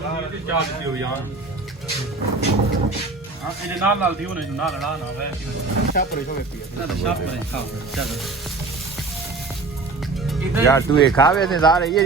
ਚਾਹ ਦਿੱਤੀ ਹੋਈ ਹਾਂ ਇਹਦੇ ਨਾਲ ਦੀ ਉਹਨੇ ਨਾਲ ਲੜਾ ਨਾ ਵੇ ਛਾਪਰੇ ਕੋਵੇਂ ਪੀਆ ਛਾਪਰੇ ਖਾਓ ਚੱਲ यार तू ये खावे ने दार ये